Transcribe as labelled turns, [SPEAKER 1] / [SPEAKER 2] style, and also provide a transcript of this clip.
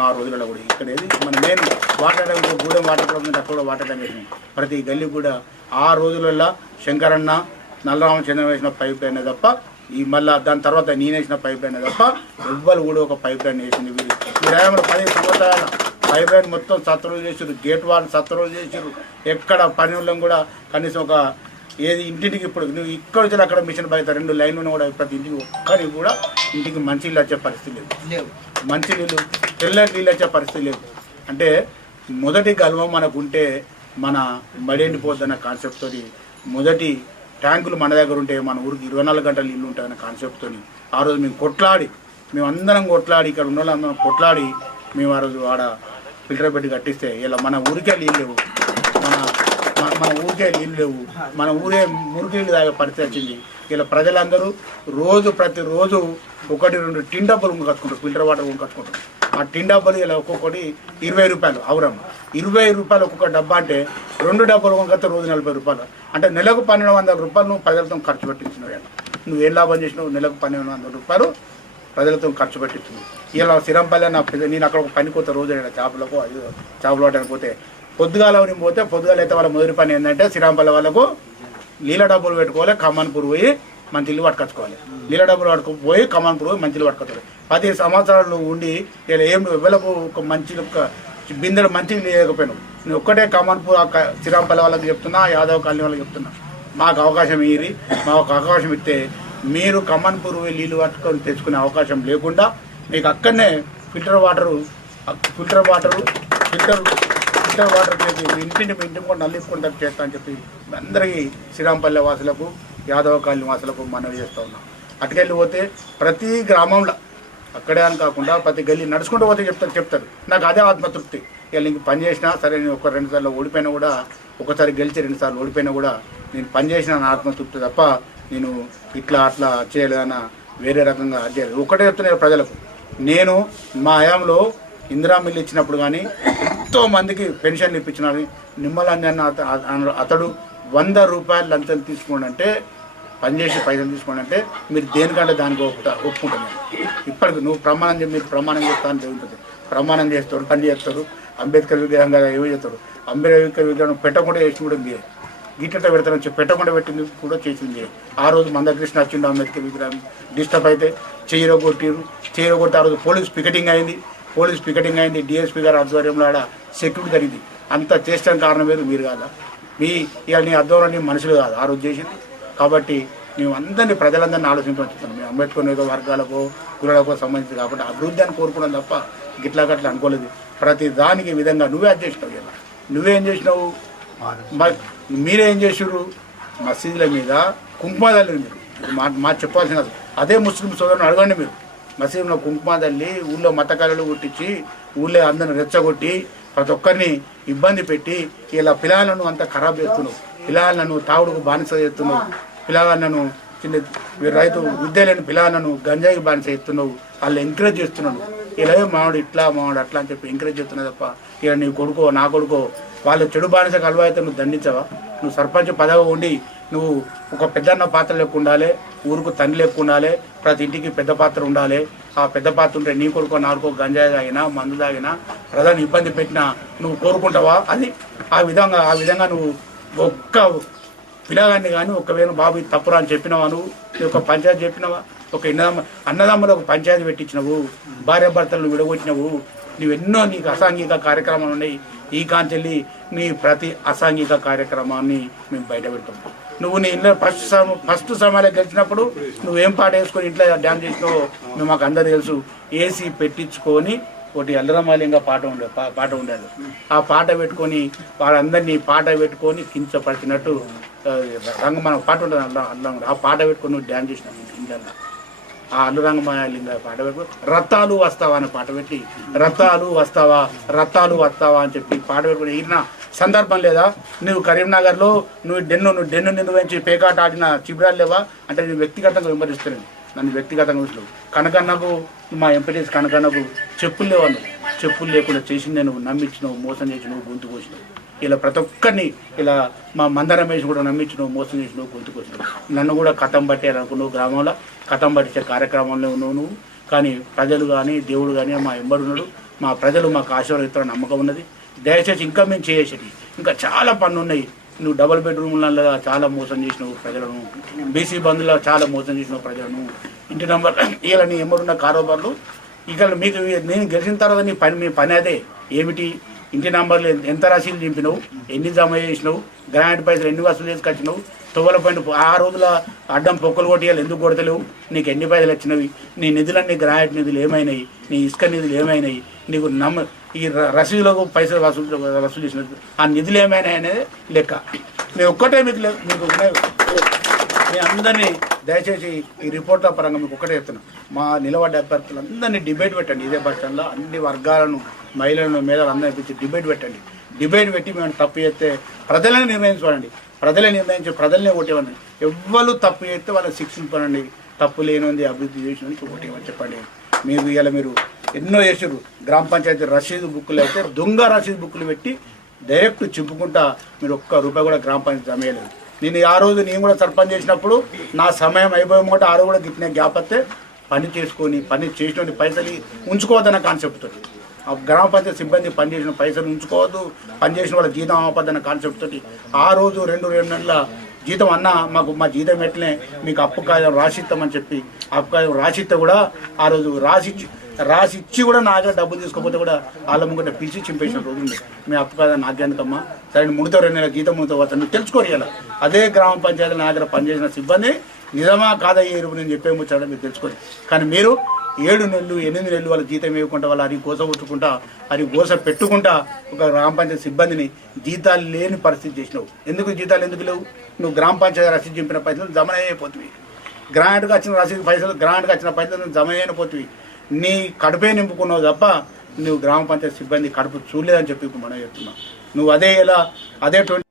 [SPEAKER 1] ఆ రోజులలో కూడా ఇక్కడ ఏది? మన మెయిన్ వాటర్ ట్యాంక్ గూడెం వాటర్ ఉంది, అక్కడ కూడా వాటర్ ట్యాంక్ వేసినాం ప్రతి గల్లీ కూడా ఆ రోజులలో శంకరన్న నల్లరామచంద్ర వేసిన పైప్ లైన్ తప్ప ఈ మళ్ళా దాని తర్వాత నేను వేసిన పైప్ లైన్ తప్ప ఎవ్వరు కూడా ఒక పైప్ లైన్ వేసింది వీరు ఈ పది సంవత్సరాల పైప్ లైన్ మొత్తం సత్రులు చేసారు గేట్ వాళ్ళు సత్రులు చేసారు ఎక్కడ పని వాళ్ళం కూడా కనీసం ఒక ఏది ఇంటింటికి ఇప్పుడు నువ్వు ఇక్కడ నుంచి అక్కడ మిషన్ బయట రెండు లైన్లు కూడా ప్రతి ఇంటికి ఒక్కరికి కూడా ఇంటికి మంచి ఇల్లు వచ్చే పరిస్థితి లేదు. మంచి నీళ్ళు తెల్లటి నీళ్ళు వచ్చే పరిస్థితి లేదు. అంటే మొదటి గల్వం మనకు ఉంటే మన మడేండిపోద్దన్న కాన్సెప్ట్ తోటి మొదటి ట్యాంకులు మన దగ్గర ఉంటే మన ఊరికి ఇరవై నాలుగు గంటలు నీళ్ళు ఉంటాయన్న కాన్సెప్ట్తో ఆ రోజు మేము కొట్లాడి మేము అందరం కొట్లాడి ఇక్కడ ఉన్న వాళ్ళందరం కొట్లాడి మేము ఆ రోజు ఆడ ఫిల్టర్ పెట్టి కట్టిస్తే ఇలా మన ఊరికే నీళ్ళు లేవు. మన మన- మన ఊరికే నీళ్ళు లేవు. మన ఊరే మురికి నీళ్ళు తాగే పరిస్థితి వచ్చింది. ఇలా ప్రజలందరూ రోజు ప్రతిరోజు ఒకటి రెండు టిన్ డబ్బులు కట్టుకుంటారు ఫిల్టర్ వాటర్ కట్టుకుంటారు ఆ టిన్ డబ్బాలు ఇలా ఒక్కొక్కటి ఇరవై రూపాయలు అవురమ్మ. ఇరవై రూపాయలు ఒక్కొక్క డబ్బా అంటే రెండు డబ్బాలు కొనుక్కొస్తే రోజు నలభై రూపాయలు. అంటే నెలకు పన్నెండు వందల రూపాయలు నువ్వు ప్రజలతో ఖర్చు పెట్టించినావు నువ్వేం నువ్వు లాభం చేసినావు? నెలకు పన్నెండు వందల రూపాయలు ప్రజలతో ఖర్చు పెట్టించింది ఇలా సిరంపల్లి నా పెద్ద నేను అక్కడ ఒక పని పోతే రోజు చేపలకు అది చేపలు పట్టడానికి పోతే పొద్దుగాల నేను పోతే పొద్దుగాల అయితే వాళ్ళ మొదటి పని ఏంటంటే సిరంపల్లి వాళ్ళకు నీళ్ళ డబ్బులు పెట్టుకోవాలి. కమ్మన్పూర్ పోయి మంచి ఇల్లు పట్టుకొచ్చుకోవాలి. నీళ్ళ డబ్బులు పట్టుకుపోయి కమ్మన్పూర్ పోయి మంచి ఇల్లు పట్టుకొచ్చుకోవాలి. పది సంవత్సరాలు ఉండి ఇలా ఏం ఎవలకు ఒక మంచి బిందెడు బిందెలు మంచి లేకపోయినావు. నేను ఒక్కటే కమాన్పూర్ ఆ వాళ్ళకి చెప్తున్నా యాదవ్ కాలనీ వాళ్ళకి చెప్తున్నా. మాకు అవకాశం ఇరి మాకు అవకాశం ఇస్తే మీరు కమాన్పూర్ నీళ్ళు పట్టుకొని తెచ్చుకునే అవకాశం లేకుండా మీకు అక్కడనే filter water filter water filter filter water చేసి మీ ఇంటిని మీ కూడా నల్లించుకుంటా చేస్తా అని చెప్పి అందరికీ శ్రీరాంపల్లె వాసులకు యాదవ కాలనీ వాసులకు మనవి చేస్తూ ఉన్నాం. అటుకెళ్ళి పోతే ప్రతి గ్రామంలో అక్కడే అని కాకుండా ప్రతి గల్లీ నడుచుకుంటూ పోతే చెప్తారు చెప్తారు. నాకు అదే ఆత్మతృప్తి. వీళ్ళు ఇంక పని చేసినా సరే నేను ఒక రెండు సార్లు ఓడిపోయినా కూడా ఒకసారి గెలిచి రెండు సార్లు ఓడిపోయినా కూడా నేను పని చేసిన నా ఆత్మతృప్తి తప్ప నేను ఇట్లా అట్లా చేయలేదన్న వేరే రకంగా చేయలేదు. ఒకటే చెప్తున్నారు ప్రజలకు. నేను మా హయాంలో ఇందిరా మిల్లు ఇచ్చినప్పుడు కానీ ఎంతో మందికి పెన్షన్లు ఇప్పించినారు. నిమ్మలాన్ని అన్న అతడు వంద రూపాయలు లంచం తీసుకోండి అంటే పనిచేసి పైసలు తీసుకోండి అంటే మీరు దేనికంటే దానికి ఒప్పుతా ఒప్పుకుంటున్నారు ఇప్పటికి నువ్వు ప్రమాణం చేసి మీరు ప్రమాణం చేస్తాను జరుగుతుంది ప్రమాణం చేస్తారు పని చేస్తారు అంబేద్కర్ విగ్రహం కదా ఏమో చేస్తారు. అంబేద్కర్ విగ్రహం పెట్టకుండా చేసి కూడా మీరు గిట్ట పెడతాను పెట్టకుండా పెట్టింది కూడా చేసింది ఆ రోజు మందకృష్ణ వచ్చిండు అంబేద్కర్ విగ్రహం డిస్టర్బ్ అయితే చేయరగొట్టిరు చేయరగొట్టి ఆ రోజు పోలీస్ పికెటింగ్ అయింది. పోలీస్ పికెటింగ్ అయింది. డిఎస్పీ గారు ఆధ్వర్యంలో ఆడ సెక్యూరిటీ జరిగింది. అంత చేసిన కారణం ఏదో? మీరు కాదా? మీ ఇవాళ నీ ఆధ్వర్యంలో నీ మనుషులు కాదు. ఆ రోజు చేసింది. కాబట్టి మేము అందరినీ ప్రజలందరినీ ఆలోచించుతున్నాం మేము అంబేద్కర్ నియోజక వర్గాలకు కులాలకు సంబంధించి కాబట్టి అభివృద్ధి అని కోరుకోవడం తప్ప గిట్లా గట్లా అనుకోలేదు. ప్రతి దానికి విధంగా నువ్వే అది చేసినావు ఇలా. నువ్వేం చేసినావు? మీరేం చేసారు మసీదుల మీద కుంకుమ తల్లి మీరు మా మా చెప్పాల్సిన అదే ముస్లిం సోదరుని అడగండి మీరు. మసీదులో కుంకుమ తల్లి ఊళ్ళో మతకాలు కొట్టించి ఊళ్ళో అందరిని రెచ్చగొట్టి ప్రతి ఒక్కరిని ఇబ్బంది పెట్టి ఇలా పిల్లలను అంతా ఖరాబ్ చేస్తున్నావు పిల్లలను తాగుడుకు బానిస చేస్తున్నావు పిల్లలను చిన్న రైతు విద్య లేని పిల్లలను గంజాయికి బానిస చేస్తున్నావు వాళ్ళు ఎంకరేజ్ చేస్తున్నాను ఇలా మావాడు ఇట్లా మావాడు అట్లా అని చెప్పి ఎంకరేజ్ చేస్తున్నావు తప్ప ఇలా నీ కొడుకో నా కొడుకో వాళ్ళు చెడు బానిసకు అలవా అయితే నువ్వు దండించవా? నువ్వు సర్పంచ్ పదవి ఉండి నువ్వు ఒక పెద్దన్న పాత్ర లేకుండాలే ఊరుకు తండ్రి లేకుండాలే ప్రతి ఇంటికి పెద్ద పాత్ర ఉండాలి ఆ పెద్ద పాత్ర ఉంటే నీ కొడుకో నాలుకో గంజాయి తాగినా మందు తాగినా ప్రధాని ఇబ్బంది పెట్టినా నువ్వు కోరుకుంటావా? అది ఆ విధంగా ఆ విధంగా నువ్వు ఒక్క పిల్లగాన్ని కానీ ఒకవేళ బాబు తప్పురా అని చెప్పినావా నువ్వు? నీ ఒక పంచాయతీ చెప్పినావా? ఒక ఇన్నదమ్మ అన్నదమ్ములు ఒక పంచాయతీ పెట్టించినవు భార్య భర్తలను విడగొట్టినవు నువ్వెన్నో నీకు అసాంఘిక కార్యక్రమాలు ఉన్నాయి. ఈ కాంచెల్లి నీ ప్రతి అసాంఘిక కార్యక్రమాన్ని మేము బయట పెడతాం నువ్వు నీ ఇంట్లో ఫస్ట్ సమ ఫస్ట్ సమయాలు గెలిచినప్పుడు నువ్వేం పాట వేసుకొని ఇంట్లో డ్యాన్స్ చేసినావో మేము మాకు అందరు తెలుసు. ఏసీ పెట్టించుకొని ఒకటి అల్లరమాలింగా పాట ఉండే పా- పాట ఉండేది. ఆ పాట పెట్టుకొని వాళ్ళందరినీ పాట పెట్టుకొని కించపరిచినట్టు రంగ మన పాట ఉంటుంది అల్లం అల్లం ఆ పాట పెట్టుకొని నువ్వు డ్యాన్స్ చేసినావు ఇంట్లో. ఆ అల్లురంగమాలింగ పాట పెట్టుకొని రథాలు వస్తావా అనే పాట పెట్టి రథాలు వస్తావా రథాలు వస్తావా అని చెప్పి పాట పెట్టుకుని ఈయన సందర్భం లేదా? నువ్వు కరీంనగర్లో నువ్వు డెన్ను నువ్వు డెన్ను నిర్వహించి పేకాట ఆడిన చిబిరాలు లేవా? అంటే నేను వ్యక్తిగతంగా విమర్శిస్తున్నాను. నన్ను వ్యక్తిగతంగా విషయం కనకన్నకు మా ఎంపీటీస్ కనకన్నకు చెప్పులు లేవాను చెప్పులు లేకుండా చేసింది నువ్వు నమ్మించినవు మోసం చేసినవు గొంతు కోసినావు. ఇలా ప్రతి ఒక్కరిని ఇలా మా మంద వేసి కూడా నమ్మించినవు మోసం చేసినావు గొంతు కోసినావు. నన్ను కూడా కథం పట్టేయాలనుకున్నావు గ్రామంలో. కథం పట్టించే కార్యక్రమంలో ఉన్నావు నువ్వు. కానీ ప్రజలు కానీ దేవుడు కానీ మా ఎంబడున్నాడు మా ప్రజలు మాకు ఆశీర్వదిస్తారని నమ్మకం ఉన్నది. దయచేసి ఇంకా మేము చేసేది. ఇంకా చాలా పనులు ఉన్నాయి నువ్వు డబుల్ బెడ్రూమ్లలో చాలా మోసం చేసినావు ప్రజలను. బీసీ బంధువులో చాలా మోసం చేసినావు ప్రజలను. ఇంటి నంబర్ ఇలా నీ ఎమ్మడున్న కారోబార్లు. ఇక మీకు నేను గెలిచిన తర్వాత నీ పని మీ పని అదే. ఏమిటి? ఇంటి నంబర్లు ఎంత- ఎంత నింపినావు? ఎన్ని జమ చేసినావు? గ్రాంట్ పైసలు ఎన్ని వసూలు చేసుకొచ్చినావు? తువ్వల పైన ఆ రోజుల అడ్డం పొక్కలు కొట్టేయాలి ఎందుకు కొడతలేవు? నీకు ఎన్ని పైసలు వచ్చినవి? నీ నిధులన్నీ గ్రాంట్ నిధులు ఏమైనాయి? నీ ఇసుక నిధులు ఏమైనాయి? నీకు నమ్మ ఈ ర- రసీదులకు పైసలు వసూలు వసూలు చేసినట్టు. ఆ నిధులు ఏమైనా అనేది లెక్క. నేను ఒక్కటే మీకు మీకు మీ అందరినీ దయచేసి ఈ రిపోర్ట్ల పరంగా మీకు ఒకటే చెప్తున్నా. మా నిలబడ్డ అభ్యర్థులు అందరినీ డిబేట్ పెట్టండి. ఇదే బస్ స్టాండ్లో అన్ని వర్గాలను మహిళలను మేధాలు అందరినీ పిలిచి డిబేట్ పెట్టండి. డిబేట్ పెట్టి మేము తప్పు చేస్తే ప్రజలను నిర్ణయించుకోండి ప్రజలే నిర్ణయించి ప్రజలనే ఓటేవండి ఎవ్వరు తప్పు చేస్తే వాళ్ళని శిక్షించనండి తప్పు లేనిది అభివృద్ధి చేసిన ఒకటి చెప్పండి. మీరు ఇవాళ మీరు ఎన్నో చేసారు గ్రామ పంచాయతీ రసీదు బుక్కులు అయితే దొంగ రసీదు బుక్లు పెట్టి డైరెక్ట్ చింపుకుంటా మీరు ఒక్క రూపాయి కూడా గ్రామ పంచాయతీ జమ నేను ఆ రోజు నేను కూడా సర్పంచ్ చేసినప్పుడు నా సమయం అయిపోయి కూడా ఆ రోజు కూడా గిట్టిన గ్యాప్ పని చేసుకొని పని చేసిన పైసలు ఉంచుకోవద్దన్న కాన్సెప్ట్ తోటి. ఆ గ్రామ పంచాయతీ సిబ్బంది పనిచేసిన పైసలు ఉంచుకోవద్దు పనిచేసిన వాళ్ళ జీతం ఆపద్దన్న కాన్సెప్ట్ తోటి. ఆ రోజు రెండు రెండు నెలల జీతం అన్న మాకు మా జీతం ఎట్లనే మీకు అప్పు కాగితం రాసిస్తామని చెప్పి అప్పు కాగితం రాసిస్తే కూడా ఆ రోజు రాసిచ్చి రాసి ఇచ్చి కూడా నా దగ్గర డబ్బులు తీసుకోకపోతే కూడా వాళ్ళ ముంగట పిలిచి చింపేసిన రోజు ఉంది. మీ అప్పు కాదా నాకెందుకమ్మా సరే ముడితో రెండు నెలల జీతం ముడితో వస్తాను నువ్వు తెలుసుకోరు అదే గ్రామ పంచాయతీ నా దగ్గర పనిచేసిన సిబ్బంది నిజమా కాదా ఈ ఎరుపు నేను చెప్పే ముచ్చాడో మీరు తెలుసుకోండి కానీ మీరు ఏడు నెలలు ఎనిమిది నెలలు వాళ్ళ జీతం వేయకుండా వాళ్ళు అది గోస కొట్టుకుంటా అది గోస పెట్టుకుంటా ఒక గ్రామ పంచాయతీ సిబ్బందిని జీతాలు లేని పరిస్థితి చేసినావు. ఎందుకు జీతాలు ఎందుకు లేవు? నువ్వు గ్రామ పంచాయతీ రసీదు చింపిన పైసలు జమ అయిపోతుంది గ్రాంట్గా వచ్చిన రసీదు పైసలు గ్రాంట్గా వచ్చిన పైసలు జమ అయిపోతుంది నీ కడుపే నింపుకున్నావు తప్ప నువ్వు గ్రామ పంచాయతీ సిబ్బంది కడుపు చూడలేదని చెప్పి ఇప్పుడు మనం చెప్తున్నావు నువ్వు అదే ఎలా అదే ట్వంటీ